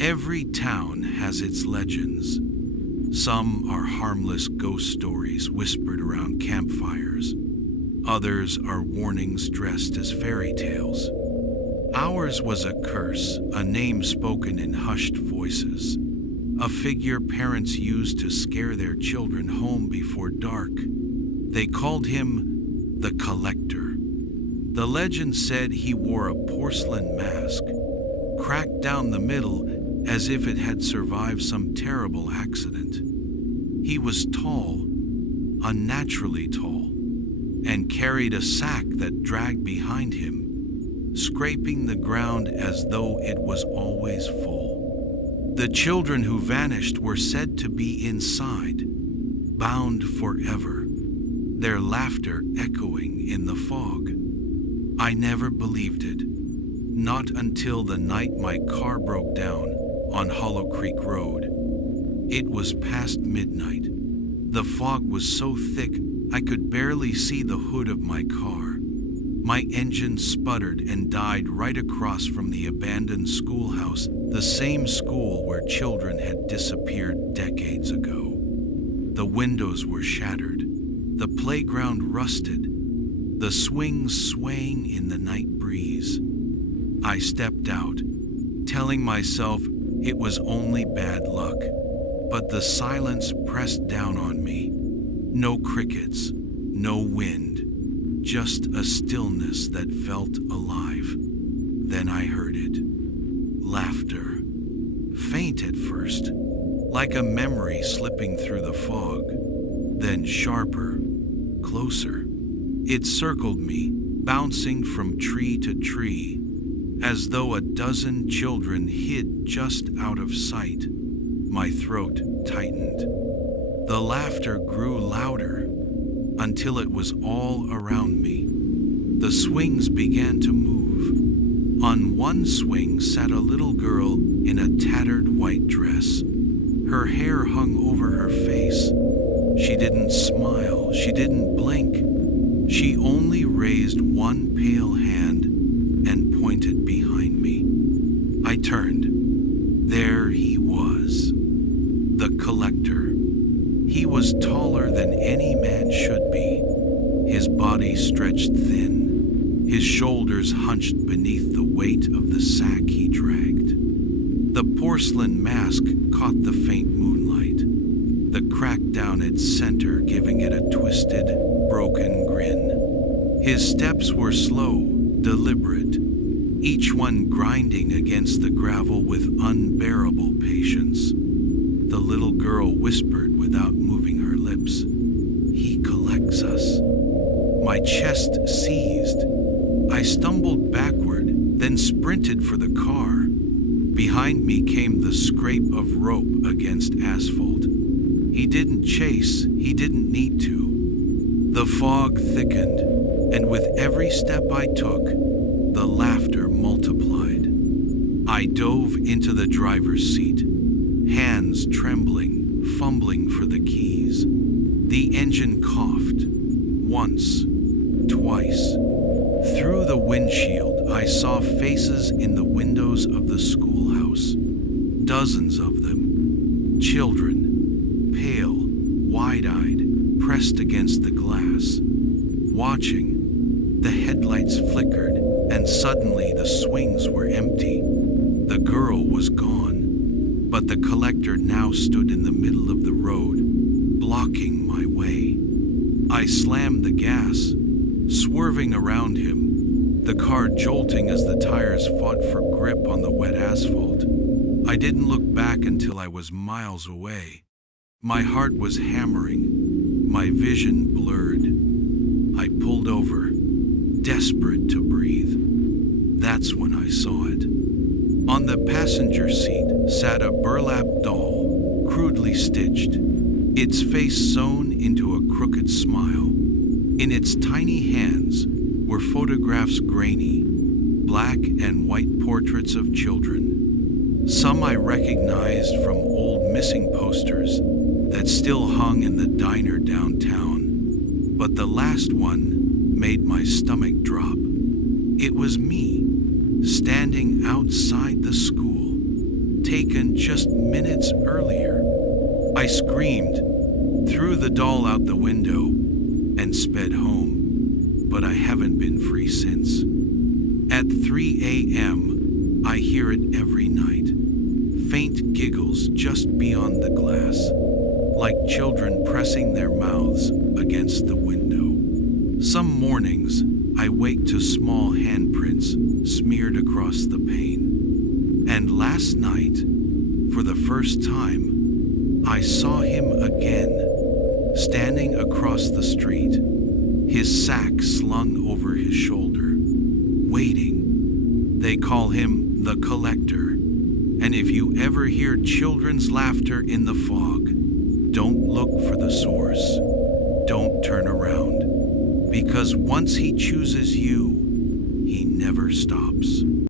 Every town has its legends. Some are harmless ghost stories whispered around campfires. Others are warnings dressed as fairy tales. Ours was a curse, a name spoken in hushed voices, a figure parents used to scare their children home before dark. They called him the Collector. The legend said he wore a porcelain mask, cracked down the middle as if it had survived some terrible accident. He was tall, unnaturally tall, and carried a sack that dragged behind him, scraping the ground as though it was always full. The children who vanished were said to be inside, bound forever, their laughter echoing in the fog. I never believed it, not until the night my car broke down on Hollow Creek Road. It was past midnight. The fog was so thick I could barely see the hood of my car. My engine sputtered and died right across from the abandoned schoolhouse, the same school where children had disappeared decades ago. The windows were shattered, the playground rusted, the swings swaying in the night breeze. I stepped out, telling myself it was only bad luck, but the silence pressed down on me. No crickets, no wind, just a stillness that felt alive. Then I heard it. Laughter. Faint at first, like a memory slipping through the fog. Then sharper, closer. It circled me, bouncing from tree to tree, as though a dozen children hid just out of sight. My throat tightened. The laughter grew louder until it was all around me. The swings began to move. On one swing sat a little girl in a tattered white dress. Her hair hung over her face. She didn't smile, she didn't blink. She only raised one pale hand and pointed behind me. I turned. There he was, the Collector. He was taller than any man should be. His body stretched thin, his shoulders hunched beneath the weight of the sack he dragged. The porcelain mask caught the faint moonlight, the crack down its center giving it a twisted, broken grin. His steps were slow, deliberate, each one grinding against the gravel with unbearable patience. The little girl whispered without moving her lips, "He collects us." My chest seized. I stumbled backward, then sprinted for the car. Behind me came the scrape of rope against asphalt. He didn't chase, he didn't need to. The fog thickened, and with every step I took, the laughter multiplied. I dove into the driver's seat, hands trembling, fumbling for the keys. The engine coughed. Once, twice. Through the windshield, I saw faces in the windows of the schoolhouse. Dozens of them. Children, pale, wide-eyed, pressed against the glass. Watching. The headlights flickered, and suddenly the swings were empty. The girl was gone, but the Collector now stood in the middle of the road, blocking my way. I slammed the gas, swerving around him, the car jolting as the tires fought for grip on the wet asphalt. I didn't look back until I was miles away. My heart was hammering, my vision blurred. I pulled over, desperate to breathe. That's when I saw it. On the passenger seat sat a burlap doll, crudely stitched, its face sewn into a crooked smile. In its tiny hands were photographs grainy, black and white portraits of children. Some I recognized from old missing posters that still hung in the diner downtown, but the last one made my stomach drop. It was me, standing outside the school, taken just minutes earlier. I screamed, threw the doll out the window, and sped home, but I haven't been free since. At 3 a.m., I hear it every night. Faint giggles just beyond the glass, like children pressing their mouths against the window. Some mornings, I wake to small handprints smeared across the pane. And last night, for the first time, I saw him again, standing across the street, his sack slung over his shoulder, waiting. They call him the Collector. And if you ever hear children's laughter in the fog, don't look for the source. Don't turn around. Because once he chooses you, he never stops.